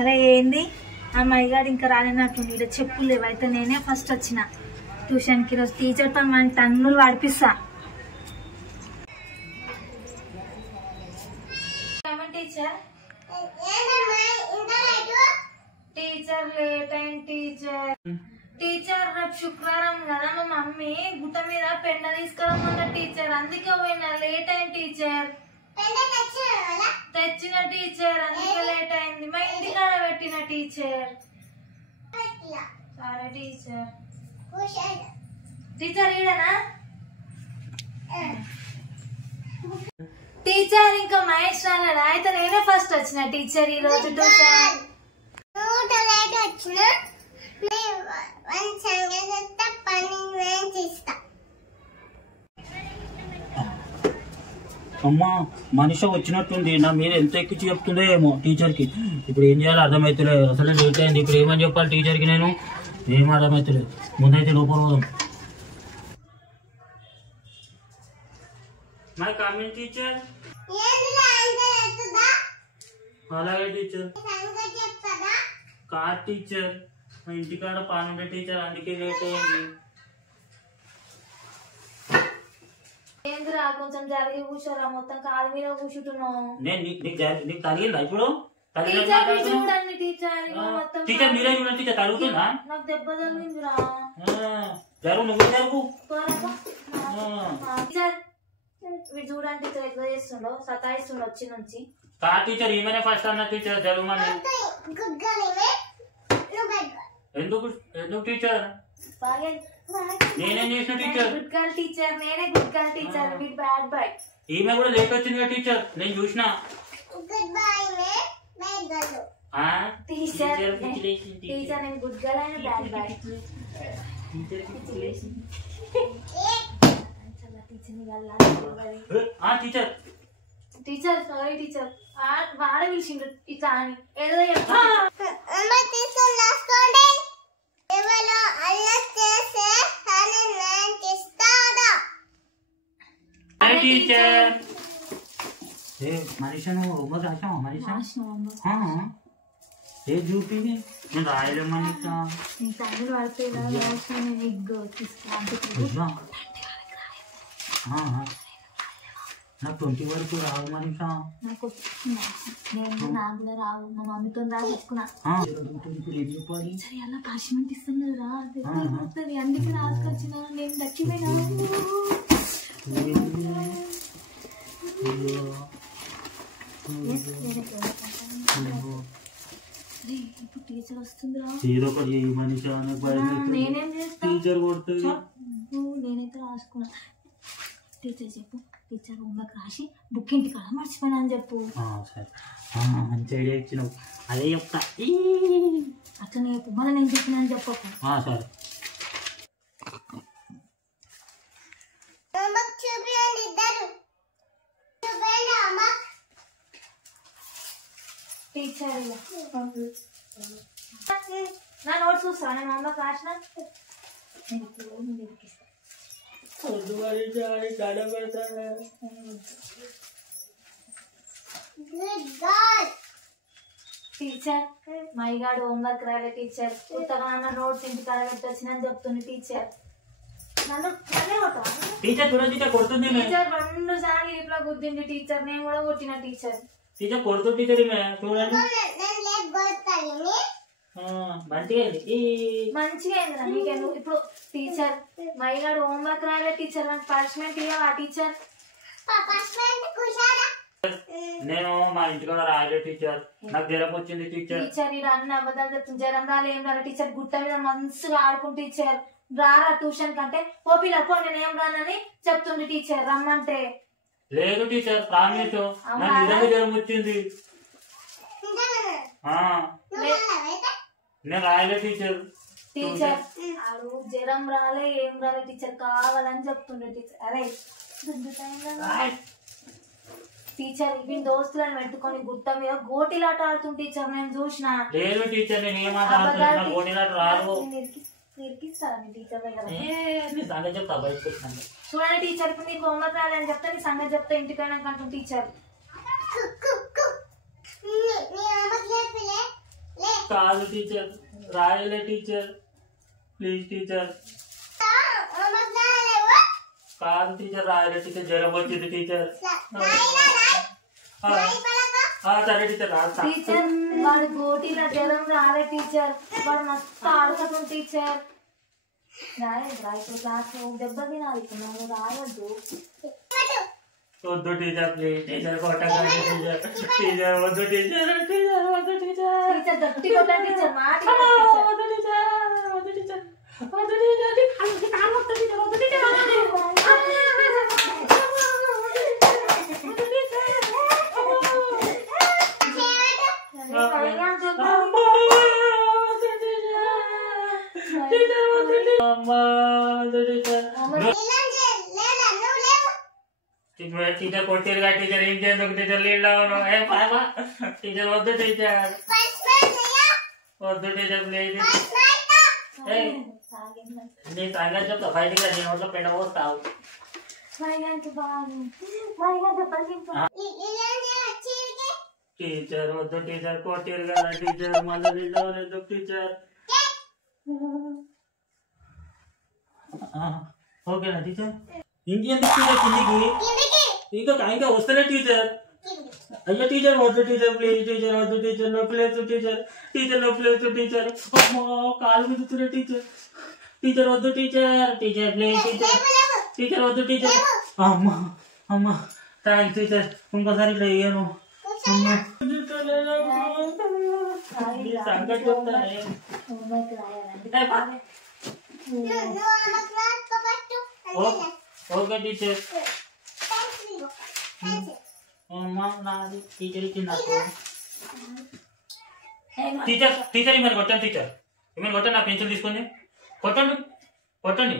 అరే ఏంది అమ్మాయి గారు ఇంకా రాలేనట్టుంది. ఇక్కడ చెప్పులు లేవు. అయితే నేనే ఫస్ట్ వచ్చిన ట్యూషన్కి. ఈరోజు టీచర్తో మన తన్నులు పడిపిస్తా. టీచర్ టీచర్ లేట్ అయింది టీచర్. టీచర్ రేపు శుక్రవారం కదా, మా మమ్మీ గుట్ట మీద పెండ తీసుకురమ్మన్న టీచర్, అందుకే పోయినా. లేట్ అయింది టీచర్. తెచ్చిన టీచర్, అందుకే లేట్ అయింది. మా ఇంటికాడ పెట్టిన టీచర్. సరే టీచర్. Teacher ఈడనా teacher? ఇంకా మహేష్ రాలేదా? అయితే నేనే ఫస్ట్ వచ్చిన టీచర్ ఈ రోజు ట్యూషన్. అమ్మా మనిషి వచ్చినట్టుంది, నా మీద ఎంత ఎక్కించి చెప్తుందో ఏమో టీచర్కి. ఇప్పుడు ఏం చేయాలో అర్థమవుతలేదు. అసలే లేట్ అయింది. ఇప్పుడు ఏమని చెప్పాలి టీచర్కి? నేను ఏం అర్థమవుతలేదు. ముందైతే లోపల పోదాం. My coming teacher. అలాగే టీచర్. కాదు టీచర్, మా ఇంటికాడ పని ఉండే టీచర్, అందుకే లేట్ అయింది. ఏందిరా కొంచెం జరిగి కూర్చోరా, మొత్తం కాలు మీద కూర్చుంటున్నావు. నీకు తగిలిందా ఇప్పుడు? చూడండి టీచర్, టీచర్ మీరే చూడండి. టీచర్ తగులుతుందా? నాకు దెబ్బ తగిలిందిరా. జరుగు, నువ్వు జరుగు. టీచర్ వీడు చూడండి టీచర్ ఎట్లా చేస్తుండో, సతాయిస్తుండో వచ్చి నుంచి. కా టీచర్ ఈమెనే ఫస్ట్ అన్న టీచర్ జరుగుమని. ఎందుకు ఎందుకు టీచర్? నేనేం చేసిన టీచర్? గుడ్ గర్ల్ టీచర్, నేనే గుడ్ గర్ల్ టీచర్. వీడు బ్యాడ్ బాయ్. ఈమె కూడా లేట్ వచ్చింది కదా టీచర్, నేను చూసిన. టీచర్ టీచర్ నేను గుడ్ గర్ల్ అయిన bad boy. Teacher teacher sorry teacher, వాడే పిలిచిండు ఇట్లా అని ఏదో టీచర్. మనిషి నువ్వు రాసావా? మనిషి ఏ చూపి నేను రాయలేమని తమ్ముడు పడిపోయి నాకు 20 వరకు రావు మనిషా. నాకు నాకు కూడా రావు. మా మమ్మీతో రాసుకున్నా. సరే అలా పార్షిమెంట్ ఇస్తాం కదా, అందుకే రాసుకొచ్చిన. నేను దక్కిపోయినా. ఇప్పుడు టీచర్ వస్తుందిరా. నేనేం చేస్తా? టీచర్ కొడుతుంది. నేనైతే రాసుకున్నా. టీచర్ చెప్పు, టీచర్ హోంవర్క్ రాసి బుక్ ఇంటికి అలా మర్చిపోయినా అని చెప్పు. సరే మంచి ఐడియా ఇచ్చినావు, అదే చెప్తా. అట్లనే చెప్పు, మళ్ళీ నేను చెప్పినా అని చెప్పు. సరే. టీచర్ నా నోట్స్ చూస్తా, నేను హోంవర్క్ రాసిన. టీచర్ మైగాడు హోంవర్క్ రాయలే టీచర్. కొత్తగా అన్న నోట్స్ ఇంటికి పెట్టొచ్చిందని చెప్తుంది టీచర్. నన్ను టీచర్ కొడుతుంది. టీచర్ 2 సార్లు ఇట్లా గుద్దింది టీచర్. నేను కూడా కొట్టిన టీచర్. టీచర్ కొడుతుంది టీచర్ చూడండి. మంచిగా అయింది నీకెందుకు? ఇప్పుడు టీచర్ మైగాడు హోంవర్క్ రాయలే టీచర్, నాకు పనిష్మెంట్ ఇవ్వవా టీచర్? నేను మా ఇంటికాడ రాయలే టీచర్, నాకు జ్వరం వచ్చింది టీచర్. టీచర్ ఇక్కడ అన్ని అబద్ధాలు చెప్తుంది. జ్వరం రాలే ఏం రాలే టీచర్. గుట్ట మీద మంచిగా ఆడుకుంటు టీచర్. రారా ట్యూషన్ కంటే ఓ పిల్ల పో, నేను ఏం రానని చెప్తుంది టీచర్. రమ్మంటే లేదు టీచర్, ప్రామిస్ నాకు నిజంగా జ్వరం వచ్చింది. నేను రాయలే టీచర్. టీచర్ ఆడు జ్వరం రాలే ఏం రాలే టీచర్, కావాలని చెప్తుండే టీచర్. అరే టీచర్ ఇవి దోస్తులను పెట్టుకొని గుట్ట మీద గోటీలాట ఆడుతుంది టీచర్. నేను చూసిన. లేదు టీచర్, నేను ఏమాత్రం గోటీలాట రాదు. నేర్పిస్తాను టీచర్ చెప్తా బయటకు. చూడండి టీచర్, ఇప్పుడు నీకు హోంవర్క్ రాలని చెప్తా, నీ సంగతి చెప్తా ఇంటికైనా అంటుంది టీచర్. కాదు టీచర్, రాయలే టీచర్, ప్లీజ్ టీచర్. కాదు టీచర్, రాయలే టీచర్, జ్వరం వచ్చింది టీచర్. సరే టీచర్ రాస్తా. టీచర్ వాడు గోటీలో జ్వరం రాలే టీచర్, వాడు మస్తు ఆడుతుంది టీచర్. రాయదు క్లాస్ దెబ్బ తినాలి, నువ్వు రాయొద్దు. వద్దు టీచర్, ప్లీజ్ టీచర్ కొట్టకండి టీచర్, టీచర్ వద్దు టీచర్, టీచర్ వద్దు టీచర్, టీచర్ గట్టి కొట్టండి టీచర్, మాట వద్దు టీచర్, వద్దు టీచర్, వద్దు టీచర్, వద్దు టీచర్. టీచర్ కొట్టిరుగా టీచర్, ఏం చేద్దాం టీచర్, లీడ్ అవను. టీచర్ వద్దు టీచర్, వద్దు టీచర్ ప్లీజ్. నీ సంగతి చెప్తా బయటికి, నేను ఒంట్లో పెండ పోస్తావు. టీచర్ వద్దు టీచర్, కొట్టిరు కదా టీచర్, మళ్ళీ లీడ్ అవ్వలేదు టీచర్. ఓకేనా టీచర్? ఇంకెందుకు టీచర్ కిందికి? ఇంకా వస్తలే టీచర్. అయ్యో టీచర్ వద్దు టీచర్, ప్లీజ్ టీచర్ వద్దు టీచర్, నొప్పి లేదు టీచర్, టీచర్ నొప్పి లేదు టీచర్, కాలు మిదుతున్నా టీచర్, టీచర్ వద్దు teacher, teacher please teacher, teacher వద్దు టీచర్. అమ్మా అమ్మా థ్యాంక్స్ టీచర్, ఇంకోసారి ఇట్లా వేయను. సంగతి చెప్తానే. Okay teacher. అమ్మా నాది టీచర్ ఇచ్చింది నాకు. టీచర్ టీచర్ ఇమ్మని కొట్టండి టీచర్, ఇమ్మని కొట్టండి, నా పెన్సిల్ తీసుకొని కొట్టండి, కొట్టండి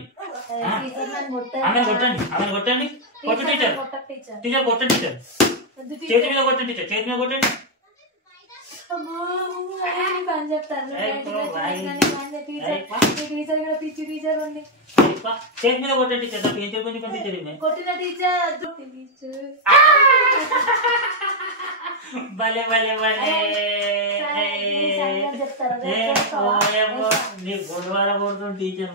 ఆమె కొట్టండి, ఆమె కొట్టండి, కొట్టు టీచర్, టీచర్ కొట్టండి టీచర్, చేతి మీద కొట్టండి టీచర్, చేతి మీద కొట్టండి. చేతి మీద కొట్టండి టీచర్, నాకు ఏం చెప్పండి టీచర్, కొట్టిన టీచర్. భలే భలే భలే నీ గుడివాడ కొడుతుంది టీచర్.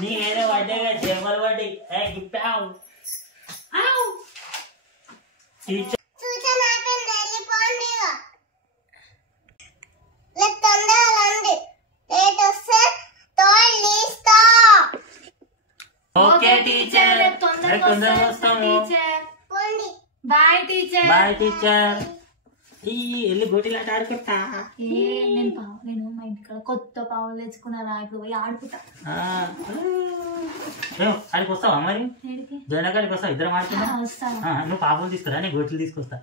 నీ ఏదో పడ్డాగా జమ్మలు పడ్డాయి గిప్పావు. టీచర్ ఓకే టీచర్, తొందరగా వస్తాము. Bye teacher. Bye teacher. వెళ్ళి గోటీలాట ఆడుకుంటా. నేను మా ఇంటికాడ కొత్త పావులు తెచ్చుకున్నారా, ఇప్పుడు పోయి ఆడుకుంటా. ఆడికి వస్తావా మరి? జనకాడికి వస్తావు, ఇద్దరం ఆడుకుంటా. నువ్వు పావులు తీసుకురా, నేను గోటీలు తీసుకొస్తా.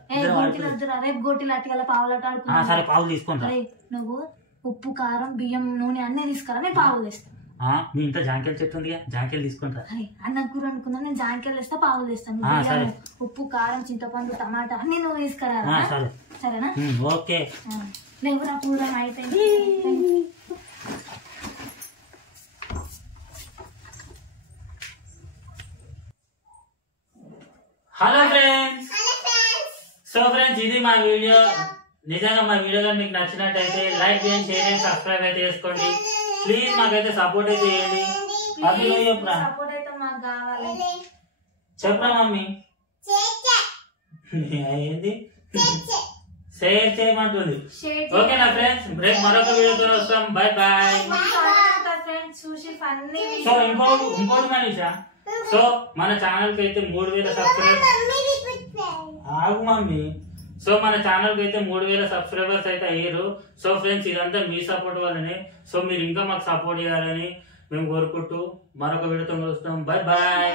రేపు గోటీలు అట్టుకెళ్ళ పావులాట ఆడుకుంటా. సరే పావులు తీసుకుంటా. నువ్వు ఉప్పు కారం బియ్యం నూనె అన్నీ తీసుకురా, నేను పావులు తెస్తా. మీ ఇంట్లో జాంకాయలు చెట్టు ఉంది, జాంకాయలు తీసుకుంటా. అన్నం కూర అనుకున్నా, నేను జాంకాయలు వేస్తా, పావులు తెస్తాను. ఉప్పు కారం చింతపండు టమాటా అన్ని నువ్వు తీసుకురా. సరేనా? ఓకే. నువ్వు నా కూర అయిపోయింది. Hello friends. సో ఫ్రెండ్స్, ఇది మా వీడియో. నిజంగా మా వీడియో కానీ మీకు నచ్చినట్టయితే లైక్ చేయండి, షేర్ చేయండి, సబ్స్క్రైబ్ అయితే చేసుకోండి. ప్లీజ్ మాకైతే సపోర్ట్ అయితే చేయండి. చెప్పరా చెప్పరా మమ్మీ, ఏంది షేర్ చేయమంటుంది. ఓకేనా ఫ్రెండ్స్, రేపు మరొక వీడియోతో వస్తాం. Bye bye. సో ఇంకోటి మనీషా, సో మన ఛానల్ కి అయితే 3000 సబ్స్క్రైబర్స్. ఆగు మమ్మీ. సో మన ఛానల్ కి అయితే 3000 సబ్స్క్రైబర్స్ అయితే అయ్యారు. సో ఫ్రెండ్స్, ఇదంతా మీ సపోర్ట్ వల్లనే. సో మీరు ఇంకా మాకు సపోర్ట్ చేయాలని మేము కోరుకుంటూ మరొక వీడియోతో వస్తాం. Bye bye.